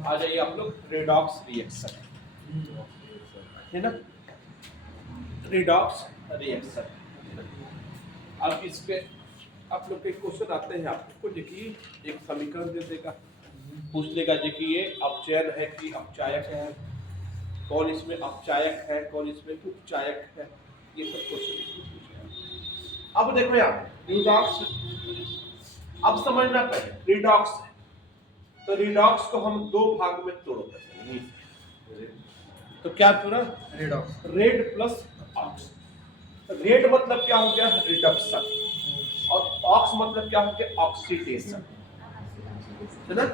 आ जाइए आप लोग, रेडॉक्स रिएक्शन है ना, रेडॉक्स रिएक्शन। अब इसके आप लोग के क्वेश्चन आते हैं, आपको देखिए एक समीकरण दे देगा, पूछ लेगा देखिए ये अपचयन है कि अपचायक है, कौन इसमें अपचायक है कौन इसमें उपचायक है, ये सब क्वेश्चन इसमें पूछेगा। अब देखो यहाँ रिडॉक्स, अब समझना पहले रिडॉक्स है तो रिडॉक्स को हम दो भाग में तोड़ते हैं। तो क्या पूरा redox, red plus ox. Red मतलब क्या हो गया, रिडक्शन, और ऑक्स मतलब क्या हो गया, ऑक्सीडेशन, है ना।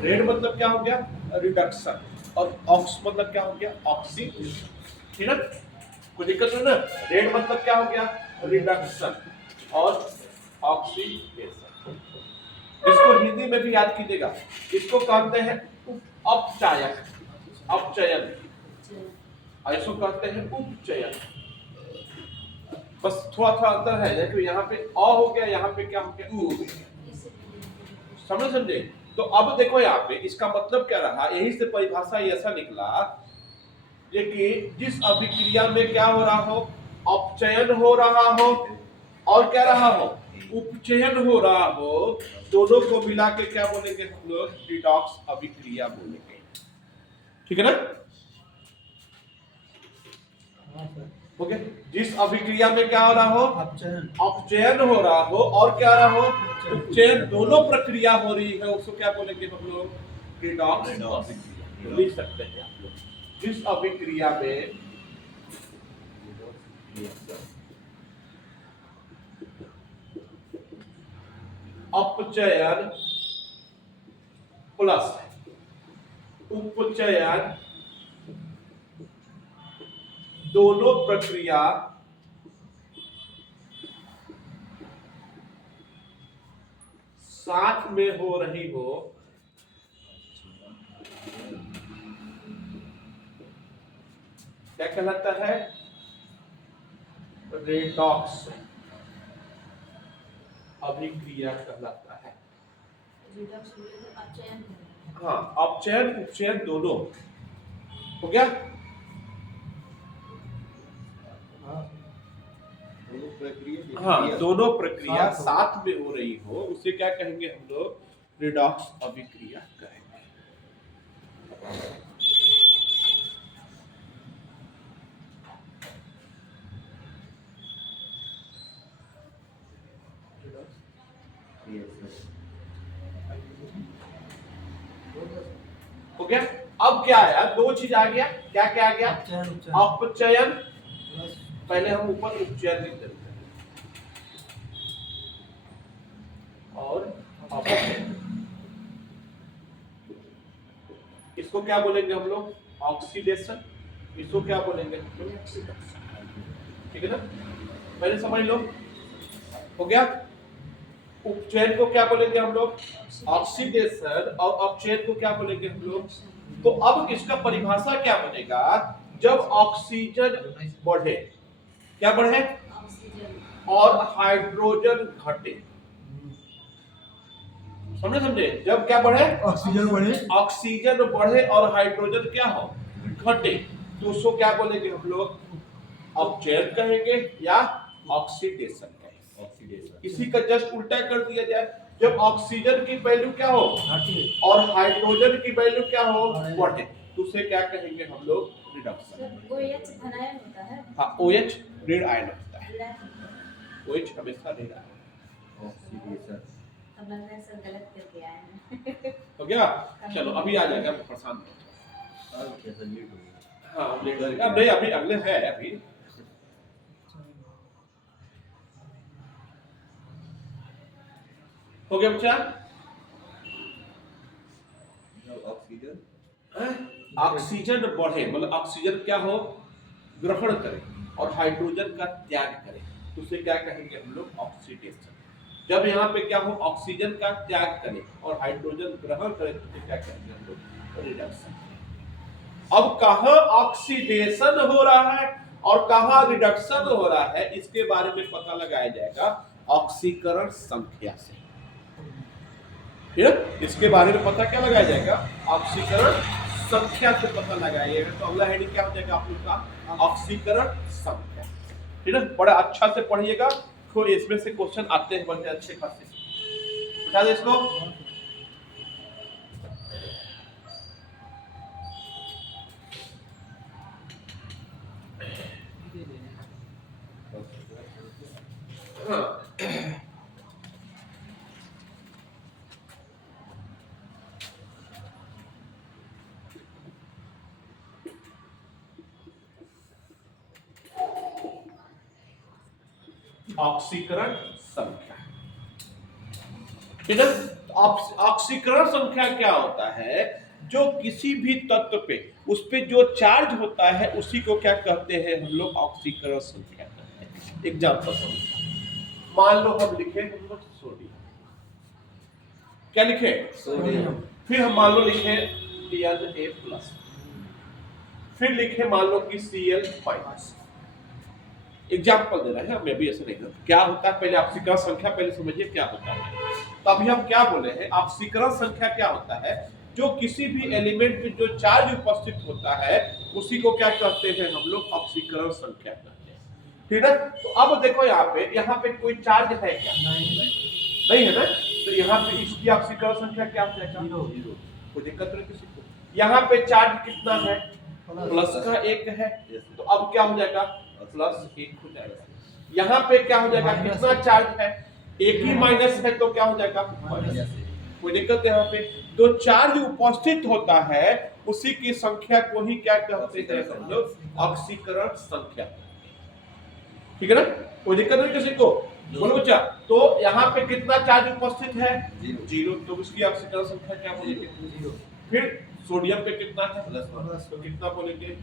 रेड मतलब क्या हो गया, रिडक्शन, और ऑक्स मतलब क्या हो गया, ऑक्सीडेशन, ठीक है। कोई दिक्कत है ना। रेड मतलब क्या हो गया, रिडक्शन और ऑक्सीडेशन। इसको हिंदी में भी याद कीजिएगा, इसको कहते हैं अपचायक, अपचयन, और इसको कहते हैं उपचयन। बस थोड़ा थोड़ा अंतर है, देखो यहाँ पे अ हो गया, यहाँ पे क्या हो गया, उ हो गया। समझे। तो अब देखो यहाँ पे इसका मतलब क्या रहा, यही से परिभाषा ऐसा निकला ये कि जिस अभिक्रिया में क्या हो रहा हो, अपचयन हो रहा हो और क्या रहा हो, उपचयन हो रहा हो, दोनों को मिला के क्या बोलेंगे हम लोग, रिडॉक्स अभिक्रिया बोलेंगे, ठीक है ना। ओके, जिस अभिक्रिया में क्या हो रहा हो, अपचयन हो रहा हो और क्या रहा हो, उपचयन, दोनों प्रक्रिया हो रही है, उसको क्या बोलेंगे हम लोग, रिडॉक्स अभिक्रिया। लिख सकते हैं आप लोग, जिस अभिक्रिया में अपचयन प्लस उपचयन दोनों प्रक्रिया साथ में हो रही हो, क्या कहलाता है, रेडॉक्स अभिक्रिया कहलाता है। हाँ, अपचयन उपचयन दोनों हो गया। हाँ, दोनों प्रक्रिया साथ में हो रही हो, उसे क्या कहेंगे हम लोग, रिडॉक्स अभिक्रिया कहेंगे। हो गया। अब क्या आया, दो चीज आ गया, क्या क्या आ गया, अपचयन, पहले हम ऊपर उपचयन लिख देते हैं, और अपचयन, इसको क्या बोलेंगे हम लोग, ऑक्सीडेशन, इसको क्या बोलेंगे हम लोग, ठीक है ना। पहले समझ लो, हो गया। उपचयन को क्या बोलेंगे हम लोग, ऑक्सीडेशन, और अपचयन को क्या बोलेंगे हम लोग। तो अब इसका परिभाषा क्या बनेगा, जब ऑक्सीजन बढ़े, क्या बढ़े, और हाइड्रोजन घटे, समझे। जब क्या बढ़े, ऑक्सीजन बढ़े और हाइड्रोजन क्या हो, घटे, तो उसको क्या बोलेंगे हम लोग, अपचयन कहेंगे या ऑक्सीडेशन कहेंगे। इसी का जस्ट उल्टा कर दिया जाए, जब ऑक्सीजन की वैल्यू क्या हो और हाइड्रोजन की वैल्यू क्या हो, बढ़े, तो उसे क्या कहेंगे हम लोग, रिडक्शन। OH धनायन होता है। हाँ, OH ऋण आयन होता है, OH हमेशा ऋण आयन। ऑक्सीडेशन अब लग रहा है सर गलत करके आए हैं। हो गया, चलो अभी आ जाएगा, परेशान मत। हाँ, अब नहीं, अभी अगले है अभी। हो गया बच्चा। ऑक्सीजन बढ़े मतलब ऑक्सीजन क्या हो, ग्रहण करे और हाइड्रोजन का त्याग करे, तो उसे क्या कहेंगे हम लोग, ऑक्सीडेशन। जब यहाँ पे क्या हो, ऑक्सीजन का त्याग करे और हाइड्रोजन ग्रहण करे, तो उसे क्या कहेंगे हम लोग, रिडक्शन। अब कहाँ ऑक्सीडेशन हो रहा है और कहाँ रिडक्शन हो रहा है इसके बारे में पता लगाया जाएगा ऑक्सीकरण संख्या से। इसके बारे में पता क्या लगाया जाएगा, ऑक्सीकरण संख्या से पता लगाया जाएगा। तो अगला हेडिंग क्या हो जाएगा आप लोग का, ऑक्सीकरण संख्या। ठीक है, बड़ा अच्छा से पढ़िएगा, थोड़े इसमें से क्वेश्चन आते हैं बड़े अच्छे खासे। बता दे इसको। ऑक्सीकरण संख्या। ठीक है, ऑक्सीकरण संख्या क्या होता है, जो किसी भी तत्व पे उस पे जो चार्ज होता है उसी को क्या कहते हैं हम लोग, ऑक्सीकरण संख्या कहते हैं। एग्जांपल मान लो हम लिखे सोडियम, क्या लिखे, सोडियम। फिर हम मान लो लिखे Na+, फिर लिखे मान लो कि Cl-। एग्जाम्पल दे रहे हैं, मैं भी ऐसे नहीं करता। क्या होता है, पहले ऑक्सीकरण संख्या पहले समझिए क्या होता है। तो अभी हम क्या बोले हैं, ऑक्सीकरण संख्या क्या होता है, जो किसी भी एलिमेंट में जो चार्ज उपस्थित होता है उसी को क्या कहते हैं हम लोग, ऑक्सीकरण संख्या कहते हैं। ठीक है, तो अब देखो यहाँ पे कोई चार्ज है क्या, नहीं है ना, तो यहाँ पे इसकी ऑक्सीकरण संख्या क्या हो जाएगा, 0। कोई दिक्कत नहीं किसी को। यहाँ पे चार्ज कितना है, प्लस का 1 है, तो अब क्या हो जाएगा, +1 हो जाएगा। यहाँ पे क्या हो जाएगा, कितना चार्ज है, 1 ही माइनस है, तो क्या हो जाएगा, कोई दिक्कत है। यहाँ पे जो चार्ज उपस्थित होता है उसी की संख्या को ही क्या कहते हैं हम लोग, ऑक्सीकरण संख्या। ठीक है ना, कोई दिक्कत नहीं किसी को, बोलो बच्चा। तो यहाँ पे कितना चार्ज उपस्थित है, 0, तो उसकी ऑक्सीकरण संख्या क्या बोलेंगे, 0। फिर सोडियम पे कितना है, प्लस, तो कितना बोलेंगे,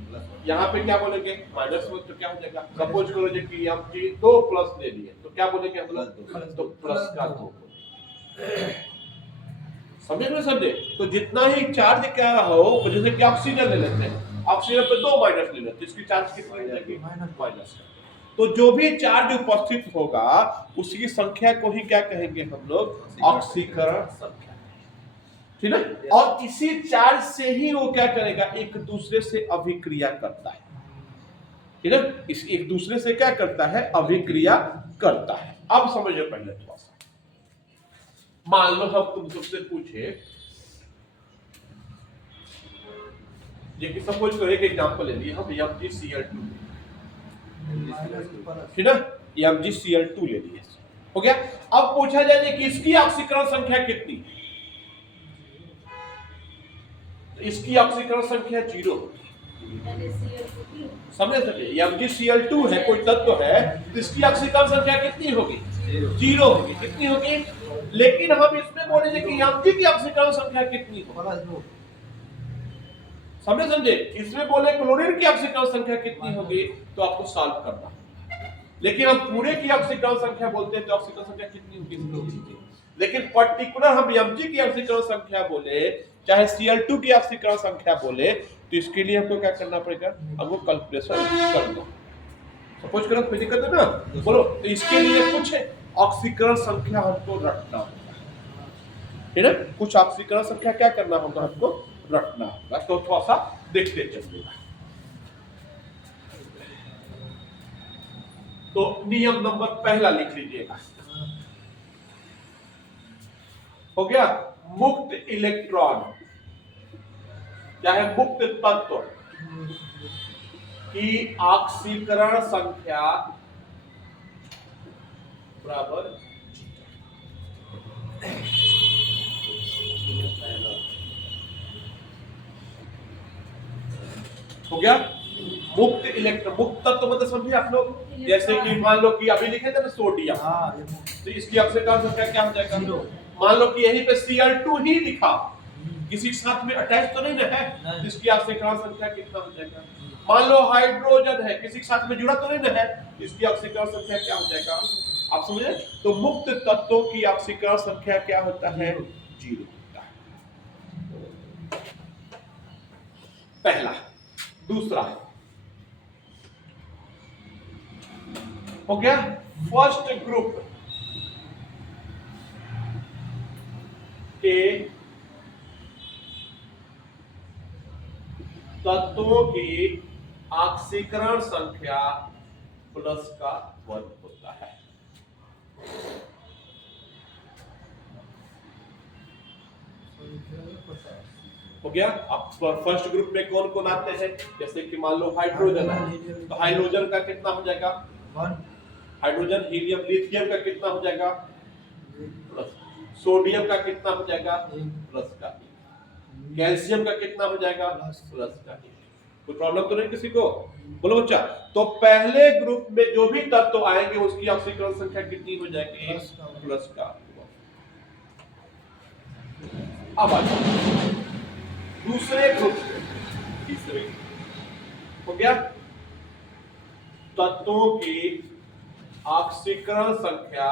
यहाँ पे क्या बोलेंगे, -1, तो क्या हो जाएगा, सपोज करो कि हम 2 प्लस ले लिए, तो क्या बोलेंगे हम लोग, तो प्लस का 2। समझे नहीं समझे, तो जितना ही चार्ज क्या हो, जैसे कि ऑक्सीजन ले लेते हैं, ऑक्सीजन पे 2 माइनस ले लेते हैं, इसकी चार्ज कितनी हो जाएगी, माइनस। तो जो भी चार्ज उपस्थित होगा उसकी संख्या को ही क्या कहेंगे हम लोग, ऑक्सीकरण संख्या। ठीक है, और इसी चार्ज से ही वो क्या करेगा, एक दूसरे से अभिक्रिया करता है। ठीक है, इस एक दूसरे से क्या करता है, अभिक्रिया करता है। अब समझिए पहले थोड़ा सा, मान लो हम तुम सबसे पूछे, ये कि सपोज करो एक एग्जांपल ले लिए हम MgCl2, ठीक है, MgCl2 ले लिए, हो गया। अब पूछा जाए कि इसकी ऑक्सीकरण संख्या कितनी, तो इसकी ऑक्सीकरण संख्या 0 होगी। समझ सके, MgCl2 है, कोई तत्व है, तो इसकी ऑक्सीकरण संख्या कितनी होगी, 0 होगी। कितनी होगी, लेकिन हम इसमें बोलेंगे कि Mg की ऑक्सीकरण संख्या कितनी होगी, समझे समझे। इसमें बोले क्लोरीन की ऑक्सीकरण संख्या कितनी होगी, तो आपको सॉल्व करना है। लेकिन हम पूरे की ऑक्सीकरण संख्या बोलते हैं तो ऑक्सीकरण संख्या कितनी होगी, लेकिन पर्टिकुलर हम Mg की ऑक्सीकरण संख्या बोले, चाहे Cl2 की ऑक्सीकरण संख्या बोले, तो इसके लिए हमको क्या करना पड़ेगा, हमको कैलकुलेशन करना। सपोज करो कोई दिक्कत है ना, बोलो, तो इसके लिए कुछ ऑक्सीकरण संख्या हमको रखना होगा, ठीक है, कुछ ऑक्सीकरण संख्या क्या करना होगा, हमको रखना होगा। तो थोड़ा सा देखते चलिएगा। तो नियम नंबर पहला लिख लीजिएगा, हो गया, मुक्त इलेक्ट्रॉन चाहे मुक्त तत्व की ऑक्सीकरण संख्या बराबर हो गया। मुक्त इलेक्ट्रॉन, मुक्त तत्व मतलब समझिए आप लोग, जैसे कि मान लो कि अभी लिखे थे ना सोडियम, तो इसकी ऑक्सीकरण संख्या क्या हो जाएगा, मान लो कि यहीं पे Cl2 ही लिखा, किसी के साथ में अटैच तो नहीं है, तो इसकी ऑक्सीकरण संख्या कितना हो जाएगा। मान लो हाइड्रोजन है, किसी के साथ में जुड़ा तो नहीं है, इसकी ऑक्सीकरण संख्या क्या हो जाएगा, आप समझे। तो मुक्त तत्वों की ऑक्सीकरण संख्या क्या होता है, 0 होता है, पहला। दूसरा, हो गया फर्स्ट ग्रुप के तत्वों की ऑक्सीकरण संख्या प्लस का वर्ग होता है। हो गया। अब फर्स्ट ग्रुप में कौन कौन आते हैं, जैसे कि मान लो हाइड्रोजन है, तो हाइड्रोजन का कितना हो जाएगा 1, हाइड्रोजन, हीलियम, लिथियम का कितना हो जाएगा प्लस, सोडियम का कितना हो जाएगा प्लस का, कैल्शियम का कितना हो जाएगा प्लस का। कोई प्रॉब्लम तो नहीं किसी को? बोलो बच्चा। तो पहले ग्रुप में जो भी तत्व आएंगे उसकी ऑक्सीकरण संख्या कितनी हो जाएगी प्लस का। अब आ जाओ दूसरे ग्रुप, तीसरे हो गया तत्वों की ऑक्सीकरण संख्या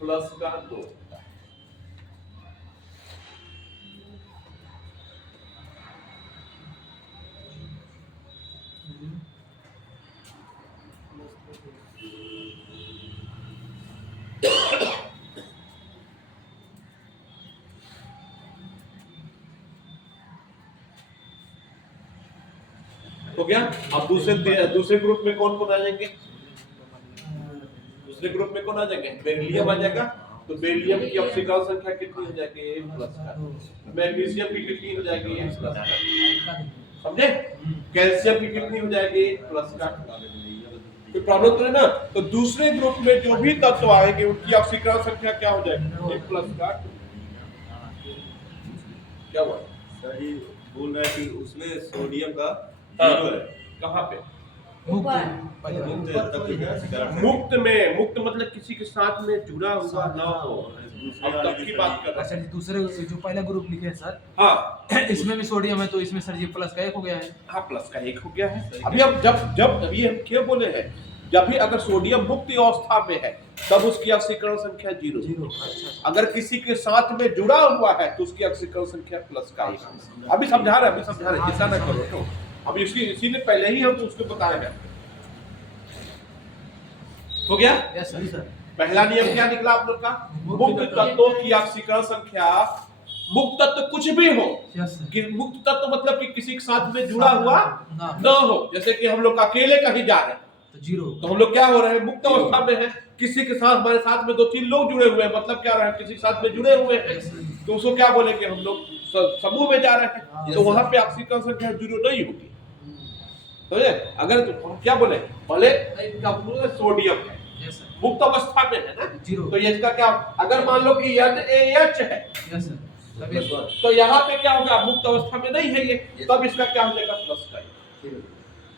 प्लस का 2 होता है। हो गया। अब दूसरे ग्रुप में कौन कौन आ जाएंगे? दूसरे ग्रुप में कौन आ जाएंगे? बेरिलियम आ जाएगा। तो बेरिलियम की ऑक्सीकरण संख्या कितनी हो जाएगी प्लस का। मैग्नीशियम की कितनी हो जाएगी प्लस का, समझे? कैल्शियम की कितनी हो जाएगी प्लस का। कोई प्रॉब्लम तो है ना? तो दूसरे ग्रुप में जो भी तत्व आएंगे उनकी ऑक्सीकरण संख्या क्या हो जाएगी प्लस का। क्या हुआ सर? ये बोल रहा है कि उसमें सोडियम का जीरो है। कहाँ पे? मुक्त में, मुक्त मतलब किसी के साथ में जुड़ा हुआ ना हो। अब तब की बात कर रहा अच्छा जी, दूसरे जो पहला ग्रुप लिखे हैं सर, हाँ इसमें भी सोडियम है, तो इसमें सर जी प्लस का 1 हो गया है। हाँ प्लस का 1 हो गया है। अभी अब जब अभी हम क्या बोले हैं, जब भी अगर सोडियम मुक्त अवस्था में है तब उसकी ऑक्सीकरण संख्या 0। अगर किसी के साथ में जुड़ा हुआ है तो उसकी ऑक्सीकरण संख्या प्लस का 1। अभी समझा रहे चिंता ना करो। तो अभी इसीलिए पहले ही हम उसको बताए हैं। हो गया? Yes sir. पहला नियम क्या निकला आप लोग का? मुक्त तत्वों की ऑक्सीकरण संख्या, मुक्त तत्व कुछ भी हो, कि मुक्त तत्व मतलब कि किसी के साथ में जुड़ा हुआ न हो। जैसे कि हम लोग अकेले कहीं जा रहे हैं तो 0, तो हम लोग क्या हो रहे हैं मुक्त अवस्था में है। किसी के साथ, हमारे साथ में 2-3 लोग जुड़े हुए हैं, मतलब क्या रहे हैं किसी के साथ में जुड़े हुए हैं, तो उसको क्या बोलेंगे हम लोग समूह में जा रहे हैं, तो वहां पे ऑक्सीकरण संख्या 0 नहीं होगी। समझे? अगर तो क्या बोले, भले सोडियम है मुक्त अवस्था में है ना, तो ये इसका क्या, अगर मान लो कि NaH है तो यहाँ पे क्या होगा, मुक्त अवस्था में नहीं है ये, तब इसका क्या हो जाएगा प्लस का।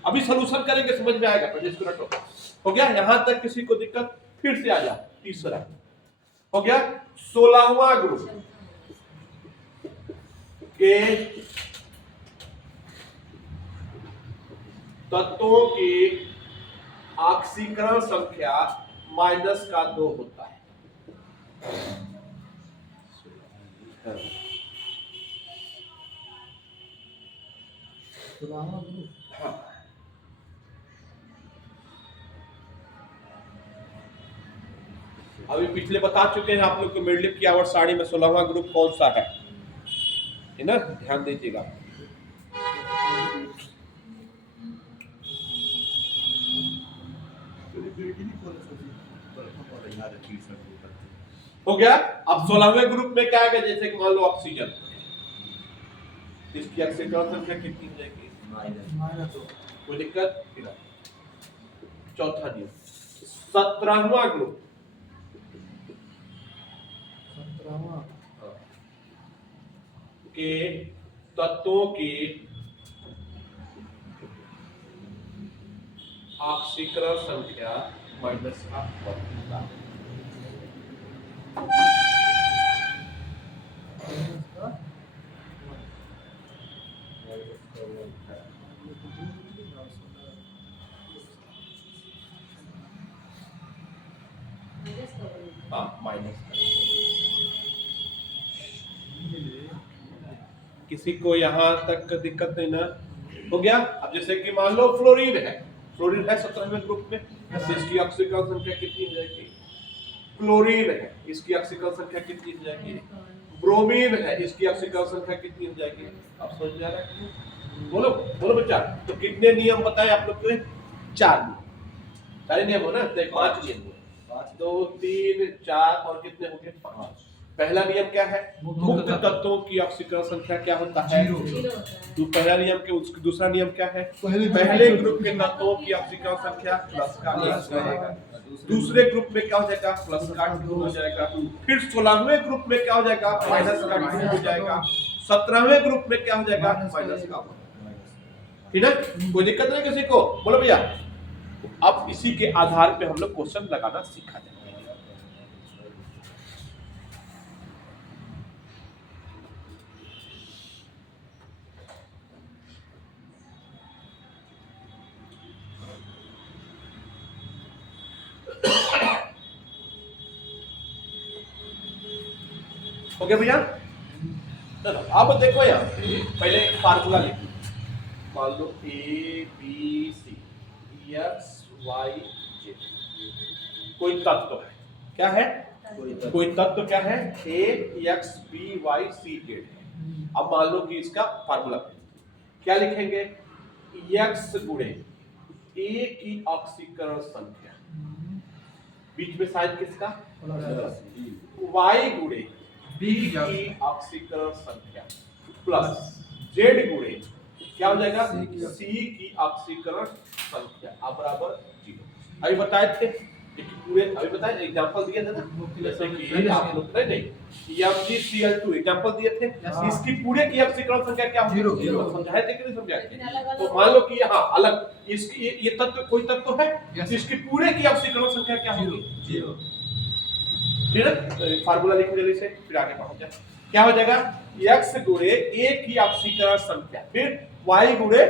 अभी सॉल्यूशन करेंगे समझ में आएगा। 25 मिनट हो गया। यहां तक किसी को दिक्कत? फिर से आ जा। तीसरा हो गया 16वां ग्रुप के तत्वों की ऑक्सीकरण संख्या माइनस का 2 होता है। हाँ। अभी पिछले बता चुके हैं आप लोग को मेडलिप की आवर्त सारणी में 16वां ग्रुप कौन सा है ना, ध्यान दीजिएगा। हो गया। अब 16वें ग्रुप में क्या आएगा, जैसे कि मान लो ऑक्सीजन, इसकी ऑक्सीकरण संख्या कितनी हो जाएगी -2। कोई दिक्कत? चौथा नियम 17वां ग्रुप के तत्वों की ऑक्सीकरण संख्या माइनस का 1। माइनस किसी को यहां तक दिक्कत नहीं ना? हो गया। अब जैसे कि मान लो फ्लोरीन है, फ्लोरीन है 17वें ग्रुप में, इसकी ऑक्सीकरण संख्या कितनी हो जाएगी? क्लोरीन है, इसकी ऑक्सीकरण संख्या कितनी हो जाएगी? ब्रोमीन है, इसकी ऑक्सीकरण संख्या कितनी हो जाएगी? आप समझ में आ रहा है? बोलो बोलो बच्चा। तो कितने नियम बताए आप लोग को? 4 नियम। सारे नियम हो ना? तो 5 नियम हुए, 2 3 4 और कितने हो गए? 5। पहला नियम क्या है? मुक्त तत्वों की ऑक्सीकरण संख्या क्या होता है? 0। तो पहला नियम के उसका दूसरा नियम क्या है? पहले ग्रुप के तत्वों की ऑक्सीकरण संख्या प्लस का 1 रहेगा, दूसरे ग्रुप में क्या हो जाएगा? प्लस का 2 हो जाएगा, फिर 16वें ग्रुप में क्या हो जाएगा? माइनस का 2 हो जाएगा, 17वें ग्रुप में क्या हो जाएगा? माइनस का 1। ठीक है, कोई दिक्कत नहीं किसी को? बोलो भैया। अब इसी के आधार पे हम लोग क्वेश्चन लगाना सीखा जाए। ओके भैया, चलो अब देखो यार, पहले एक फार्मूला लिखो। मान लो A B C X Y Z कोई तत्व है। क्या है? कोई तत्व क्या है? A X B Y C Z है। अब मान लो कि इसका फार्मूला क्या लिखेंगे? एक्स गुणे ए की ऑक्सीकरण संख्या, बीच में साइन किसका? वाई गुणे बी की ऑक्सीकरण संख्या प्लस जेड गुणे क्या हो जाएगा? सी की ऑक्सीकरण संख्या अब बराबर 0। अभी बताए थे पूरे, अभी बताए एग्जांपल दिए थे ना, जैसे कि आप लोग नहीं MgCl2 एग्जांपल दिए थे, इसकी पूरे की ऑक्सीकरण संख्या क्या होगी? 0। समझाए थे कि नहीं समझाए? तो मान लो कि यहाँ अलग इसकी ये तत्व कोई तत्व है, इसकी पूरे की ऑक्सीकरण संख्या क्या होगी? 0। ठीक है, फार्मूला लिखो जल्दी से, फिर आगे पहुंच जाए। क्या हो जाएगा? x गुणे a की ऑक्सीकरण संख्या, फिर y गुणे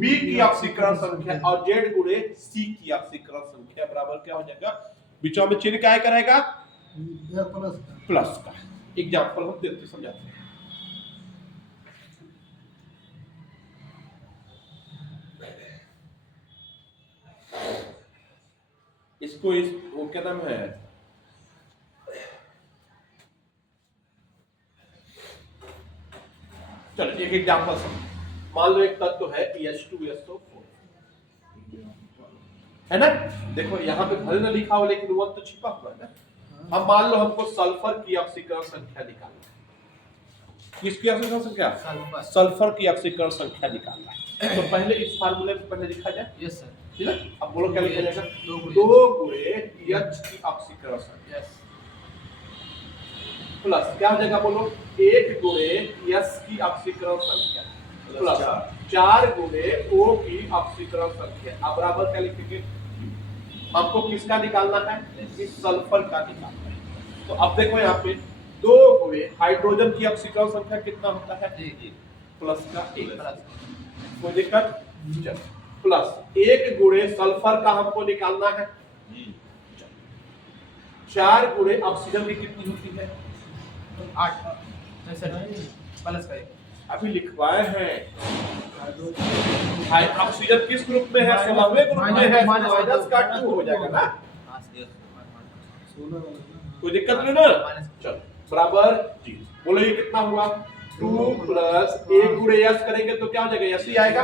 b की ऑक्सीकरण संख्या और z गुणे c की ऑक्सीकरण संख्या बराबर क्या हो जाएगा? बीचों में चिन्ह क्या करेगा? प्लस का। एग्जांपल हम देते समझाते हैं। इसको वो क्या नाम है? चलो एक एग्जांपल समझो। मान लो एक तत्व है H2SO4 है ना? देखो यहाँ पे भले ना लिखा हो लेकिन वो तो छिपा हुआ है ना। अब मान लो हमको सल्फर की ऑक्सीकरण संख्या निकालना है। किसकी ऑक्सीकरण संख्या? सल्फर की ऑक्सीकरण संख्या निकालना है। तो पहले इस फार्मूले में पहले लिखा जाए। Yes sir. ठीक है, अब बोलो क्या लिखा जाएगा? 2 गुणे H की ऑक्सीकरण संख्या प्लस क्या हो जाएगा? बोलो 1 गुणे S की ऑक्सीकरण संख्या प्लस 4 गुणे O की ऑक्सीकरण संख्या। अब बराबर क्या लिखेंगे? हमको किसका निकालना है? इस सल्फर का निकालना है। तो अब देखो यहाँ पे 2 गुणे हाइड्रोजन की ऑक्सीकरण संख्या कितना होता है? प्लस का 1। कोई दिक्कत? चलो प्लस 1 गुणे सल्फर का हमको निकालना है। 4 गुणे ऑक्सीजन की कितनी होती है? 8 प्लस का 1 अभी लिखवाए हैं। ऑक्सीजन किस ग्रुप में है? 16वें ग्रुप में है, माइनस का 2 हो जाएगा ना। कोई दिक्कत नहीं ना? चलो बराबर 0। बोलो ये कितना हुआ? 2 प्लस 1 गुणे यस करेंगे तो क्या हो जाएगा? यस ही आएगा।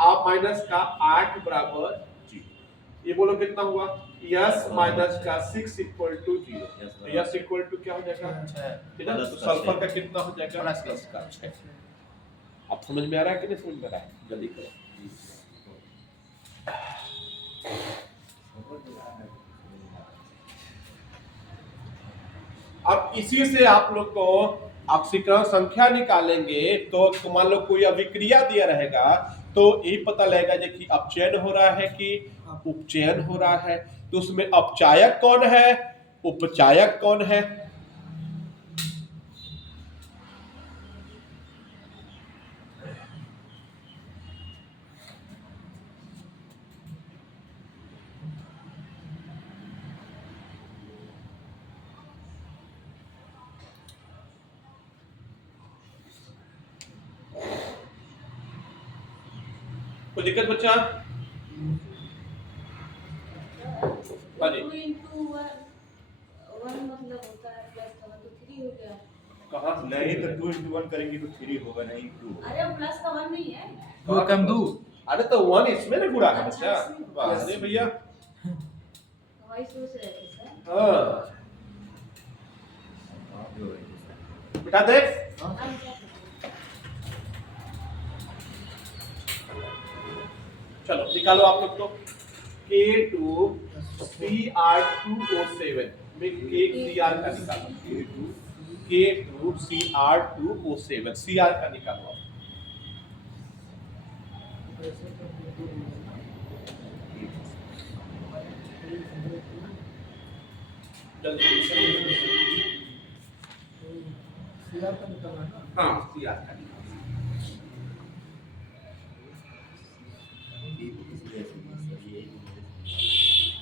आप माइनस का 8 बराबर 0। ये बोलो कितना हुआ? यस माइनस का 6 equal to 0। Yes equal to क्या हो जाएगा? 6। तो सल्फर का कितना हो जाएगा? प्लस का 6। अब समझ में आ रहा है कि नहीं समझ में आ रहा है? जल्दी करो। अब इसी से आप लोग को ऑक्सीकरण संख्या निकालेंगे तो मान लो कोई अभिक्रिया दिया रहेगा तो यही पता लगेगा कि अपचयन हो रहा है कि उपचयन हो रहा है। तो उसमें अपचायक कौन है, उपचायक कौन है? कोई दिक्कत बच्चा? हाँ जी। 2 into 1 मतलब होता है प्लस का 1 तो 3 हो गया। कहाँ नहीं तो 2 into 1 करेंगे तो 3 होगा नहीं 2। अरे प्लस का 1 नहीं है। दो कम दो। अरे तो 1 इसमें ना गुणा है अच्छा, बच्चा। इसमें। वाह अरे भैया। वही सोच रहे थे सर। हाँ बेटा देख हम क्या करें? चलो निकालो आप लोग तो K2 CR2O7 में CR का निकालो K2 CR2O7 CR का निकालो आप। जल्दी हाँ CR का निकालो।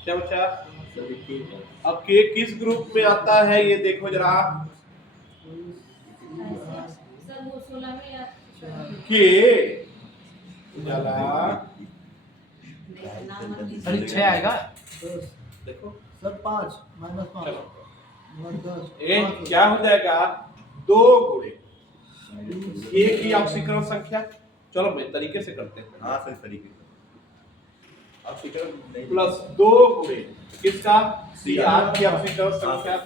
क्या बच्चा अब K किस ग्रुप में आता है ये देखो जरा। सर वो 16 में या K उजाला नहीं नाम मत लीजिए। सर 6 आएगा। देखो सर 5 माइनस 5 चलो 10 ये क्या हो जाएगा 2 गुणे K की ऑक्सीकरण संख्या। चलो मैं तरीके से करते हैं। हाँ सही तरीके से ऑक्सीकरण प्लस 2 गुणे किसका Cr की ऑक्सीकरण संख्या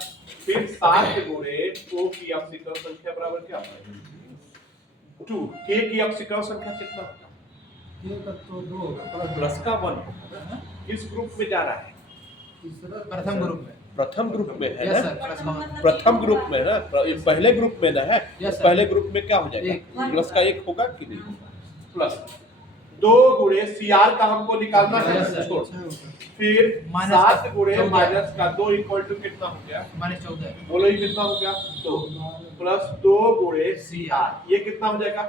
फिर 7 गुणे O की ऑक्सीकरण संख्या बराबर क्या 2 K की ऑक्सीकरण संख्या कितना होगा ये का तो 2 होगा प्लस का 1 होगा। किस ग्रुप में जा रहा है तीसरा प्रथम ग्रुप में। प्रथम ग्रुप में है यस ना सर प्लस का 1। प्रथम ग्रुप में ना पहले ग्रुप में ना है Yes, sir. पहले ग्रुप में क्या हो जाएगा एक। प्लस का 1 होगा कि नहीं प्लस 2 गुणे Cr का हमको निकालना है Yes, sir. छोड़ 6 होगा फिर माइनस 7 गुणे 14 14 माइनस का 2 इक्वल टू कितना हो गया -14 बोलो ये कितना हो गया 2 प्लस 2 गुणे Cr ये कितना हो जाएगा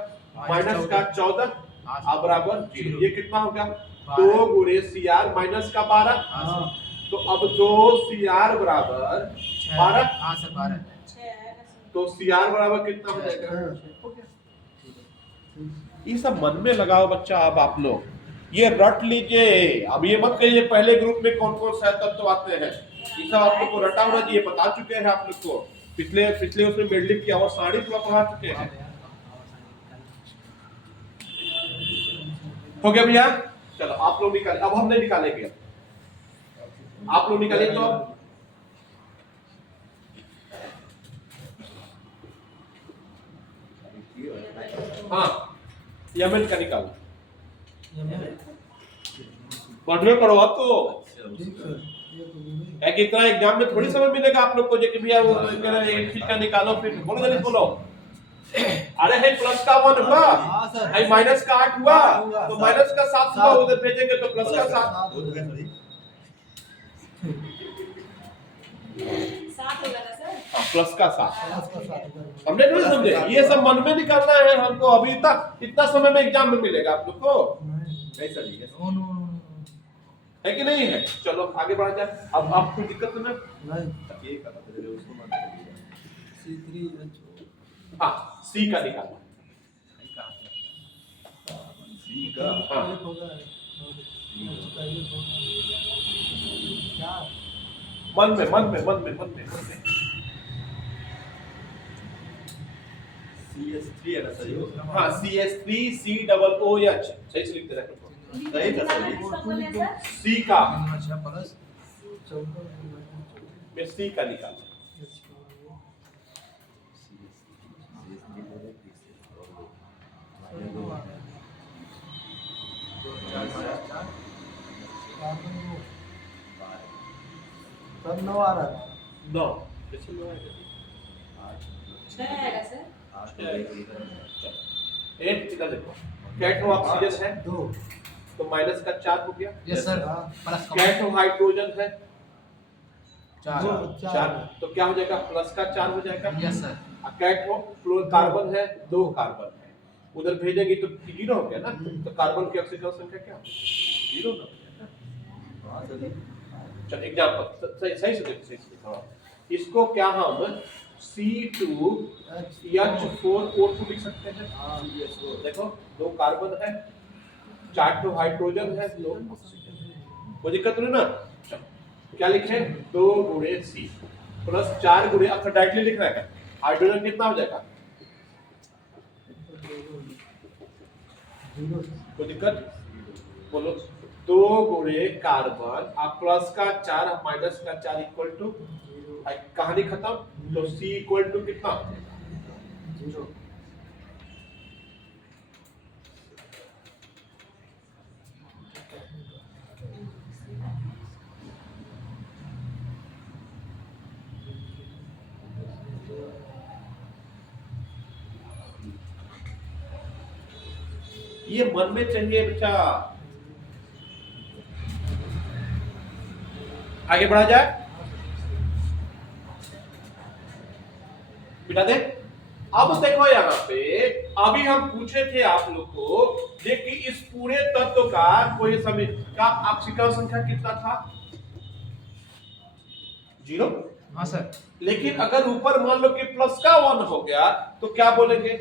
माइनस का 14 हाँ, अब बराबर 0 0। ये कितना हो गया 2 गुणे Cr माइनस का 12 हाँ तो अब 2 Cr बराबर 12 हाँ सर 12। 6 है ना सर। तो Cr बराबर कितना हो जाएगा 6 हो गया। ये सब मन में लगाओ बच्चा अब आप लोग ये रट लीजिए। अब ये मत कहिए पहले ग्रुप में कौन कौन सा तत्व आते हैं ये सब आप लोग को रटा होना चाहिए बता चुके हैं आप लोग को पिछले उसमें मेडलिंग की और साड़ी पूरा पढ़ा चुके हैं। हो गया भैया चलो आप लोग निकाले अब हम नहीं निकालेंगे आप लोग निकालें तो अब हाँ यमन का निकालो पढ़ने करो अब तो ठीक सर ये तो नहीं है कि इतना एग्जाम में थोड़ी समय मिलेगा आप लोग को जो कि भैया वो कह रहे हैं एक चीज का निकालो फिर बोलो जल्दी बोलो। अरे है प्लस का 1 हुआ हाँ सर है माइनस का 8 हुआ हुआ, तो सर। माइनस का 7 हुआ 7 उधर भेजेंगे तो प्लस का 7 हो गया सॉरी 7 होगा ना सर। प्लस का 7 5 का 7 होगा हमने नहीं समझे ये सब मन में निकालना है हमको अभी तक इतना समय में एग्जाम में मिलेगा आप लोग को नहीं सर ये नो नो है कि नहीं है। चलो आगे बढ़ा जाए अब आप कोई दिक्कत तो नहीं नहीं ये करना पड़ेगा उसको मत करिएगा C3H हाँ सी का निकालना सी का हाँ एक होगा H का एक होगा 4 मन में CS3 है ना सर ये हाँ CS3 COOH सही से लिखते रहे सही था सर ये। किसका बोले सर? सी का अच्छा प्लस 14 मैं सी का निकालना सब 9 आ रहा है 9 छह आएगा सर। 8 इधर देखो कैटो ऑक्सीजन है 2 तो माइनस का 4 हो गया यस सर प्लस का कैटो हाइड्रोजन है 4 4 तो क्या हो जाएगा प्लस का 4 हो जाएगा यस सर कैटो कार्बन है 2 कार्बन है उधर भेजेंगे तो 0 हो गया ना तो कार्बन की ऑक्सीजन संख्या क्या 0 ना हाँ सर ये चल एग्जांपल सही से देखो इसको क्या हम C2H4O2 लिख सकते हैं हाँ देखो 2 कार्बन है 4 हाइड्रोजन है 2 ऑक्सीजन कोई दिक्कत नहीं ना क्या लिखे 2 गुणे C प्लस 4 गुणे, अब डायरेक्टली लिख रहा है हाइड्रोजन कितना हो जाएगा, जीरो कोई दिक्कत बोलो, 2 गुणे कार्बन अब प्लस का 4 माइनस का 4 इक्वल टू कहानी खत्म, तो C इक्वल टू कितना, जीरो ये मन में चाहिए बच्चा, आगे बढ़ा जाए बिटा दे। अब देखो यहाँ पे अभी हम पूछे थे आप लोग को कि इस पूरे तत्व का कोई समय का ऑक्सीकरण संख्या कितना था, 0। हाँ सर। लेकिन अगर ऊपर मान लो कि प्लस का 1 हो गया तो क्या बोलेंगे,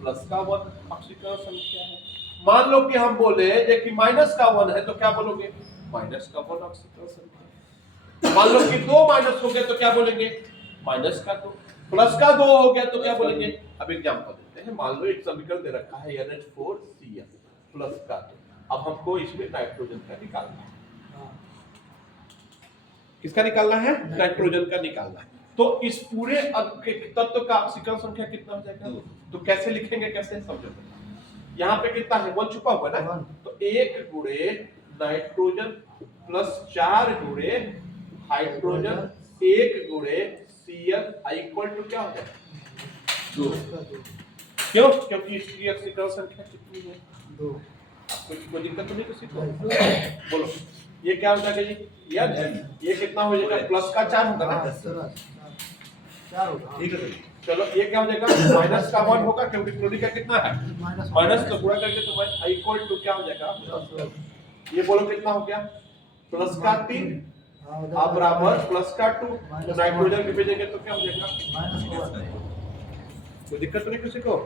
प्लस का 1 ऑक्सीकरण संख्या है। मान लो कि हम बोले कि माइनस का 1 है तो क्या बोलोगे, माइनस का 1 ऑक्सीकरण संख्या। मान लो कि 2 माइनस हो गया तो क्या बोलेंगे, माइनस का 2। प्लस का 2 हो गया तो क्या बोलेंगे। अब एग्जांपल देते हैं, मान लो एक समीकरण दे रखा है NH4Cl प्लस का 2। अब हमको इसमें नाइट्रोजन का निकालना है, किसका निकालना है, नाइट्रोजन का निकालना है। तो इस पूरे तत्व का ऑक्सीकरण संख्या कितना हो जाएगा, तो कैसे लिखेंगे, कैसे समझो। यहाँ पे कितना है, 1 छुपा हुआ ना, तो 1 गुणे नाइट्रोजन प्लस 4 गुणे हाइड्रोजन 1 गुणे Cl इक्वल टू क्या हो जाएगा, 2। क्यों, क्योंकि इसकी ऑक्सीकरण संख्या कितनी है, 2। आपको कोई दिक्कत तो नहीं किसी को, बोलो ये क्या हो जाएगा जी, ये कितना हो जाएगा, प्लस का 4 होगा ना, 4 होगा, ठीक है। चलो ये क्या हो जाएगा, माइनस का 1 होगा क्योंकि क्लोरीन का कितना है, माइनस तो गुणा करके तो इक्वल टू क्या हो जाएगा, ये बोलो कितना हो गया, प्लस का 3 अब बराबर प्लस का 2, तो नाइट्रोजन के भेजेंगे तो क्या हो जाएगा, कोई दिक्कत तो नहीं किसी को,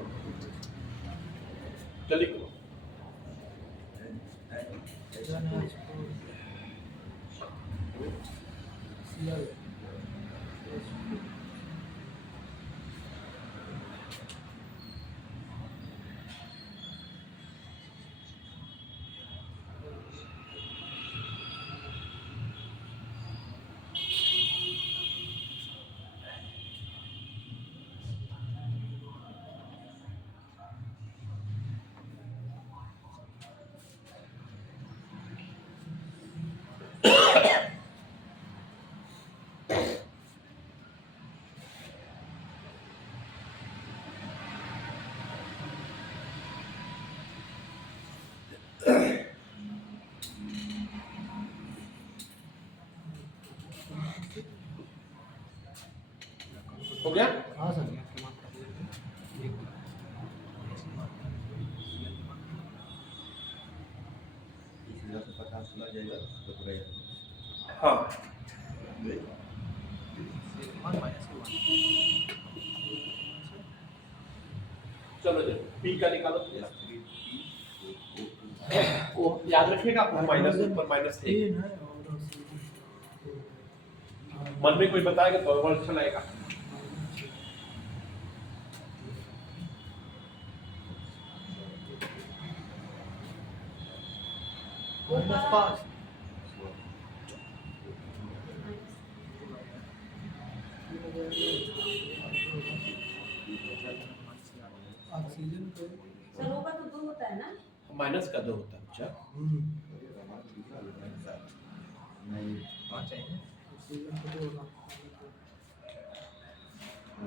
चलिए हो गया। हाँ सर, हाँ चलो जी पी का निकालो, वो याद रखिएगा माइनस ऊपर माइनस 1, 3 है और मन में कोई बताएगा तो और अच्छा लगेगा। -5 ऑक्सीजन को सर होगा तो 2 होता है ना, माइनस का 2 होता है अच्छा, ऑक्सीजन को 2 होगा,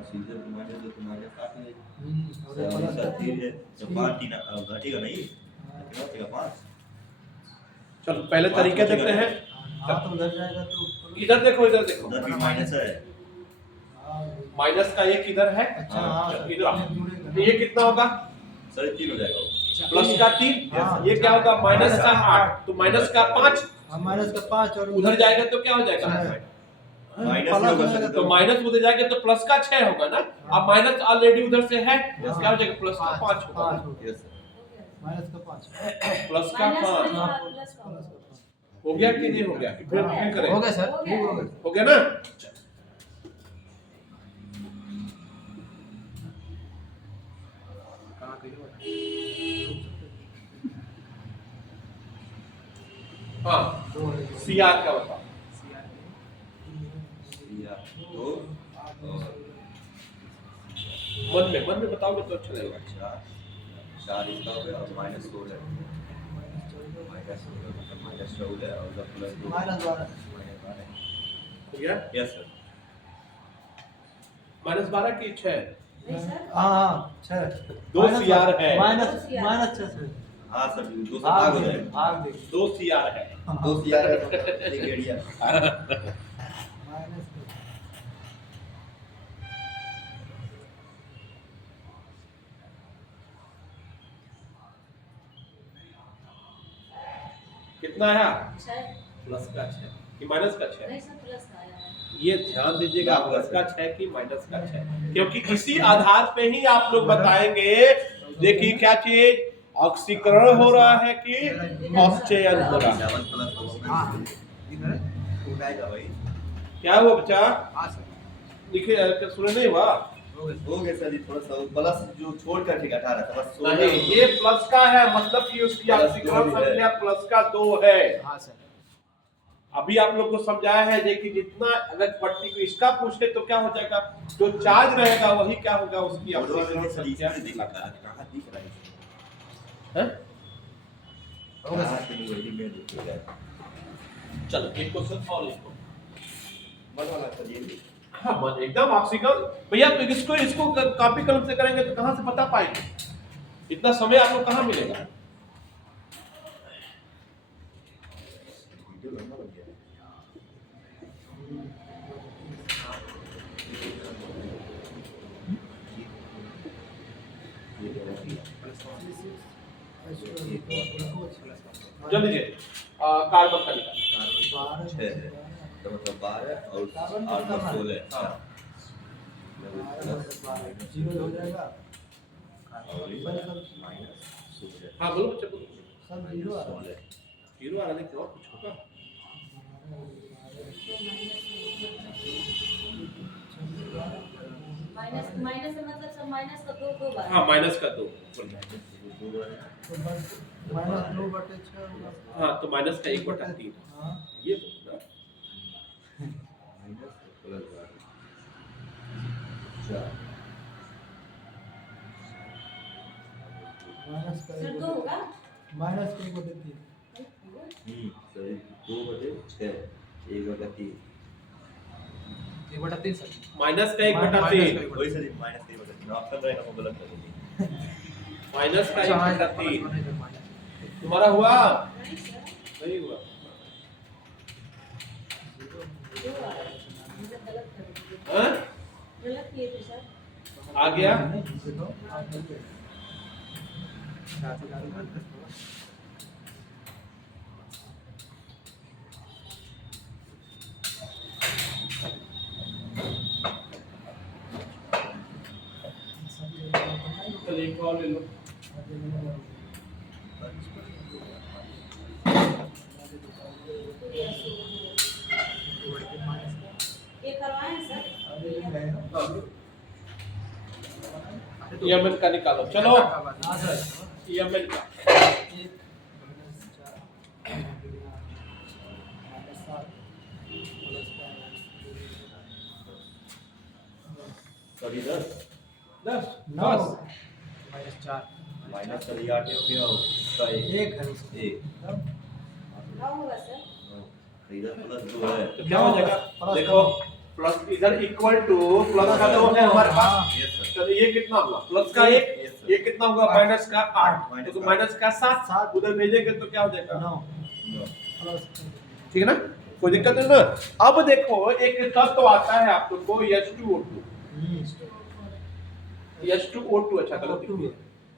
सीजन तुम्हारे तो तुम्हारे साथ में और ये प्लस का 3 है तो 5 टीना घटेगा नहीं, कितना बचेगा 5। चलो पहले तरीके देखते हैं। हाँ तो उधर जाएगा तो इधर देखो, इधर देखो, उधर भी माइनस है, माइनस का 1 इधर है, अच्छा हाँ इधर आओ। जुड़ेगा तो ये कितना होगा, 3.5 हो जाएगा वो। प्लस का 3, हाँ। ये क्या होगा माइनस का 8, तो माइनस का 5 माइनस का 5 और उधर जाएगा तो क्या हो जाएगा, माइनस में होगा सर, तो माइनस उधर जाएगा तो प्लस का 6 होगा ना, अब माइनस ऑलरेडी उधर से है, हाँ। क्या हो जाएगा प्लस का 5 होगा, यस सर। माइनस का 5 प्लस का माइनस 5 का प्लस का प्लस का 5 हो गया कि नहीं हो गया कि फिर करें? हो गया सर, ठीक हो गया। हो गया ना? कहाँ कहीं हुआ? हाँ, दो है। CR क्या बताओ? या तो मन में बताओगे तो अच्छा लगेगा। 4 इसका हो गया और -16 -14 और +2 -12 हो गया? Yes sir. -12 की 6 नहीं सर, हाँ 6 दो CR है। -6 से हाँ सर 2 से भाग हो जाएगा। भाग दे 2 CR है। 2 CR है तो एक एरिया। माइनस कितना आया? 6 प्लस का 6 कि माइनस का 6? नहीं सर, प्लस का आया है। ये ध्यान दीजिएगा, प्लस का 6 कि माइनस का 6, क्योंकि इसी आधार पे ही आप लोग बताएंगे। देखिए क्या चीज, ऑक्सीकरण हो रहा है कि ऑक्सीजन हो रहा है? 7 + हाँ, 2 इधर है? उठाएगा भाई। क्या हुआ बच्चा? हाँ सर, देखिए सुने नहीं हुआ? हो गया। हो गया सर, ये थोड़ा सा प्लस जो छोड़ कर ठीक 18 था बस 16 नहीं, ये प्लस का है, मतलब कि उसकी प्लस ऑक्सीकरण दो है। संख्या प्लस का 2 है। हाँ सर, अभी आप लोग को समझाया है। देखिए जितना अगर पट्टी को इसका पूछे तो क्या हो जाएगा, जो चार्ज रहेगा वही क्या होगा, उसकी ऑक्सीकरण संख्या कहां दिख रहा है? हैं? हो गया सर। चलो एक क्वेश्चन और लिखो। मन वाला सर ये हाँ मन एकदम ऑक्सीकरण भैया, तो इसको कॉपी कलम से करेंगे तो कहाँ से बता पाएंगे? इतना समय आपको कहाँ मिलेगा? वीडियो लंबा बन गया। जल्दी लीजिए कार्बन का निकाल। 6 है तो मतलब 12 और 8 + 16 हाँ। जीरो हो जाएगा और ये -16 हाँ बोलो बच्चे बोलो। सब जीरो आ रहा है। 16 जीरो आ रहा है, और कुछ होगा? माइनस माइनस से मतलब सर माइनस का 2 बार। हाँ माइनस का 2। तो बस -2/6 होगा। हाँ तो माइनस का 1/3 हाँ ये बोलना। माइनस का सर 2 होगा। माइनस का 1/3 सही 2/6 1/3 1/3 सर। माइनस का 1/3 वही सर -3/3 ऑप्शन रहेगा वो गलत कर देंगे। माइनस का अच्छा, हाँ, 1/3 माइनस। तुम्हारा हुआ? नहीं सर, नहीं हुआ। 2 आ रहा है। मुझे गलत कर दिए। हाँ? गलत किए थे सर। आ गया? देखो आ गया। चलो एक और ले लो। ये करवाएं सर। EMN का निकालो। चलो हाँ सर EMN का सभी 10 10 9 बस। -4 माइनस सभी 8 हो गया और उसका एक है उसका। 1 9 होगा सर। इधर +2 है। तो क्या हो जाएगा? प्लस देखो प्लस इधर इक्वल टू प्लस का 2 है हमारे पास। यस सर चलो ये कितना हुआ? प्लस का 1, Yes, sir. ये कितना हुआ? माइनस का 8, माइनस तो का माइनस का 7 7 उधर भेजेंगे तो क्या हो जाएगा? 9 नो प्लस ठीक है ना, कोई दिक्कत नहीं ना। अब देखो एक तत्व आता है आप लोग को H2O2। H2O2 अच्छा गलत लिख दिया।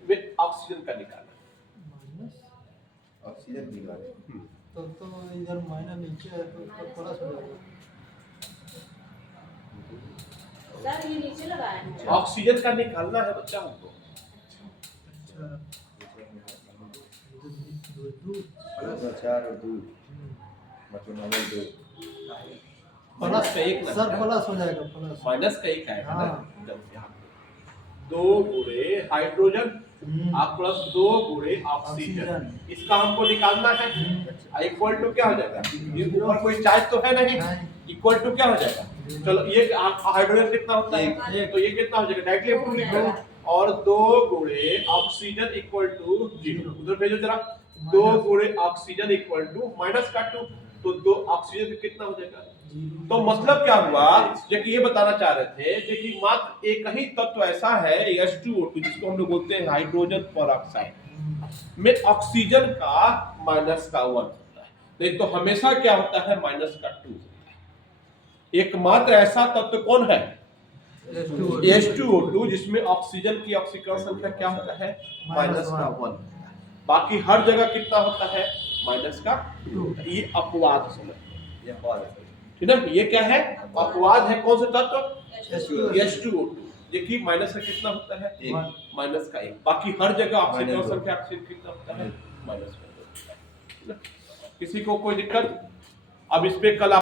विद ऑक्सीजन का निकालना। माइनस ऑक्सीजन की बात तो इधर माइनस नीचे है तो उसका प्लस हो जाएगा। सर ये नीचे लगाए हैं। ऑक्सीजन का निकालना है बच्चा हमको। अच्छा दूध 4 और 2 माइनस का एक सर प्लस हो जाएगा प्लस। माइनस का एक आएगा ना, हाँ। जब यहाँ 2 गुणे हाइड्रोजन आप प्लस 2 गुणे ऑक्सीजन, ऑक्सीजन। इसका हमको निकालना है। इक्वल टू क्या हो जाएगा, ये ऊपर कोई चार्ज तो है नहीं, इक्वल टू क्या हो जाएगा, चलो ये हाइड्रोजन कितना होता है, तो ये कितना हो जाएगा, डायरेक्टली हम लिख रहे हैं। और 2 गुणे ऑक्सीजन इक्वल टू 0, उधर भेजो जरा। 2 गुणे ऑक्सीजन इक्वल टू माइनस का 2, तो 2 ऑक्सीजन कितना हो जाएगा। तो मतलब क्या हुआ, जो कि ये बताना चाह रहे थे, जो कि मात्र एक ही तत्व ऐसा है H2O2 जिसको हम लोग बोलते हैं हाइड्रोजन पेरोक्साइड में ऑक्सीजन का माइनस का 1 होता है, नहीं तो हमेशा क्या होता है माइनस का 2 होता है। एकमात्र ऐसा तत्व कौन है, H2O2 जिसमें ऑक्सीजन की ऑक्सीकरण संख्या क्या होता है, माइनस का 1। बाकी हर जगह कितना होता है, माइनस का 2। ये अपवाद समझ, ठीक है, ये क्या है, अपवाद है। कौन सा तत्व, H2O2, देखिए माइनस का कितना होता है, माइनस का 1। बाकी हर जगह ऑक्सीजन संख्या ऑक्सीजन कितना होता है, माइनस का 2। किसी को कोई दिक्कत, अब इस पे कल